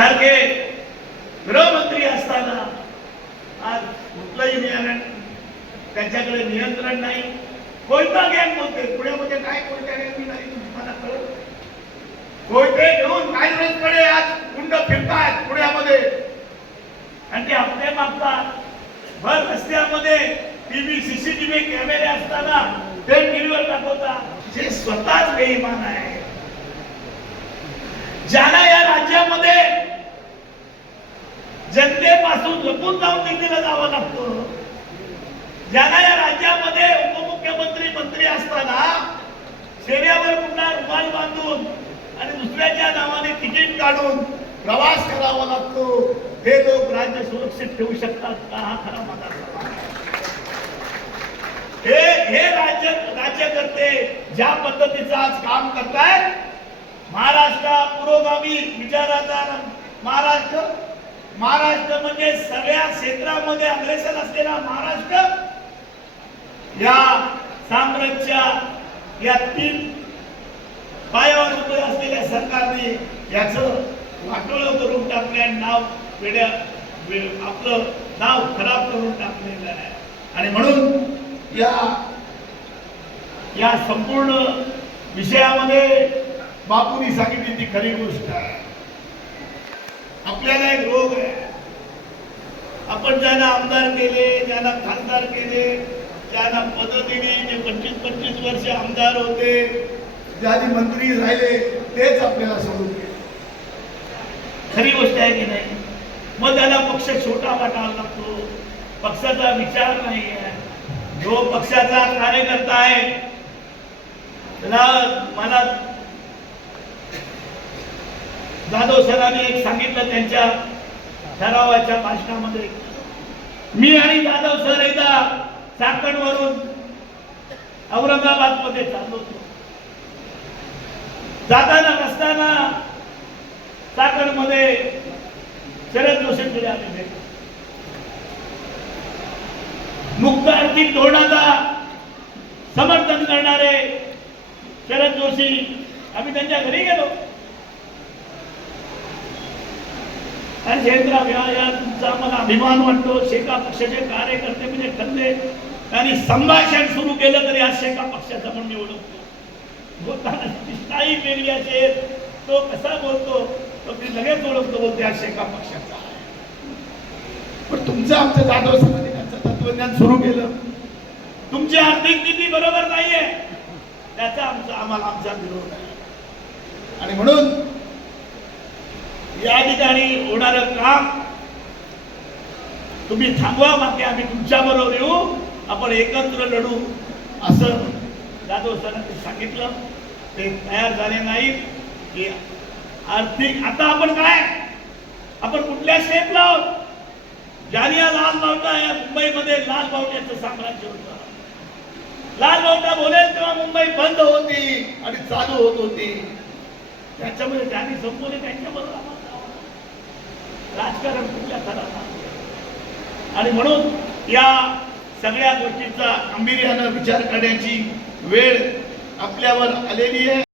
सारखे गृहमंत्री असताना आज कुठलंही नियंत्रण त्यांच्याकडे नियंत्रण नाही. कोणता गॅंग बोलते पुण्यामध्ये काय कोणत्या गॅंग नाही तुम्हाला कळत कोणते घेऊन काय आज गुंड फिरतात पुण्यामध्ये. आणि ते हप्ते मागतात भर रस्त्यामध्ये टीव्ही सीसीटीव्ही कॅमेरे असताना ते टीव्हीवर दाखवतात जे स्वतःच बेईमान आहे. ज्याला या राज्यामध्ये पासून लपून जाऊन दिल्लीला जावं लागतं ज्यांना या राज्यामध्ये उपमुख्यमंत्री मंत्री असताना शेऱ्यावर पुन्हा रुमाल बांधून आणि दुसऱ्याच्या नावाने तिकीट काढून प्रवास करावा लागतो हे लोक राज्य सुरक्षित ठेवू शकतात का? हा खरा माझा हे हे राज्य राज्यकर्ते ज्या पद्धतीचं आज काम करतायत महाराष्ट्र पुरोगामी विचाराचा महाराष्ट्र महाराष्ट्र म्हणजे सगळ्या क्षेत्रामध्ये अग्रेसर असलेला महाराष्ट्र. या साम्राज्या या तीन पायावर उभे असलेल्या सरकारने याचं वाटोळं करून टाकले आणि नाव वेड्या आपलं नाव खराब करून टाकलेलं आहे. आणि म्हणून या या संपूर्ण विषयामध्ये बापूंनी सांगितली ती खरी गोष्ट आहे आपल्याला एक रोग आहे आपण ज्यांना आमदार केले ज्यांना खासदार केले ज्यांना पद दिली जे पंचवीस पंचवीस वर्ष आमदार होते ज्यांनी मंत्री राहिले तेच आपल्याला सोडून खरी गोष्ट आहे की नाही? मग त्याला पक्ष छोटा वाटावा लागतो. पक्षाचा विचार नाही आहे. जो पक्षाचा कार्यकर्ता आहे त्याला मला जाधव सरांनी एक सांगितलं त्यांच्या ठरावाच्या भाषणामध्ये. मी आणि जाधव सर एकदा चाकणवरून औरंगाबादमध्ये चाललो होतो. जाताना रस्त्याना चाकणमध्ये शरद जोशींकडे आम्ही भेटलो मुक्त आर्थिक धोरणाचा समर्थन करणारे शरद जोशी आम्ही त्यांच्या घरी गेलो आणि जयंतराव या तुमचा आम्हाला अभिमान वाटतो. शेका पक्षाचे कार्यकर्ते म्हणजे ठरले. आणि संभाषण सुरू केलं तरी आज शेका पक्षाचा पण मी ओळखतो बोलताना त्याची स्टाईल वेगळी असेल तो कसा बोलतो तो मी लगेच ओळखतो बोलते आज शेका पक्षाचा पण तुमचं आमचं जाधव सरांनी त्यांचं तत्वज्ञान सुरू केलं. तुमची आर्थिक स्थिती बरोबर नाहीये. त्याचा आमचा आम्हाला आमचा विरोध आहे. आणि म्हणून या ठिकाणी होणारं काम तुम्ही थांबवा मागे आम्ही तुमच्या बरोबर येऊ. आपण एकत्र लढू असं जाधव सरांनी सांगितलं. ते तयार झाले नाहीत की आर्थिक आता आपण काय? आपण कुठल्या स्टेपला आहोत? जालिया लाल बावटा या मुंबईमध्ये लाल बावट्याचं साम्राज्य होतं. लाल बावटा बोलेल तेव्हा मुंबई बंद होती आणि चालू होत होती. त्याच्यामध्ये त्यांनी संपवले त्यांच्याबरोबर आम्हाला राजकारण कुठल्या थरात आणि म्हणून या सगळ्या गोष्टींचा गांभीर्यानं विचार करण्याची वेळ आपल्यावर आलेली आहे.